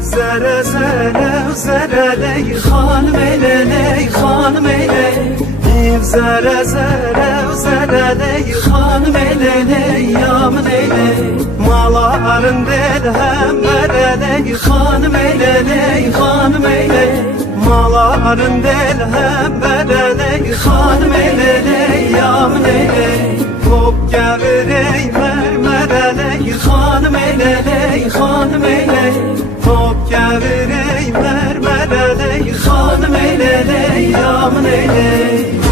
Zere zere zereley hanım eyley hanım eyley. Zere zere zereley hanım eyley yamın eyley. Maların del hem vereley hanım eyley hanım eyley. Maların del hem vereley hanım eyley yamın eyley. Top gevirey mermereley hanım eyley hanım eyley. Top gevirey mermereley hanım eyley yamın eyley.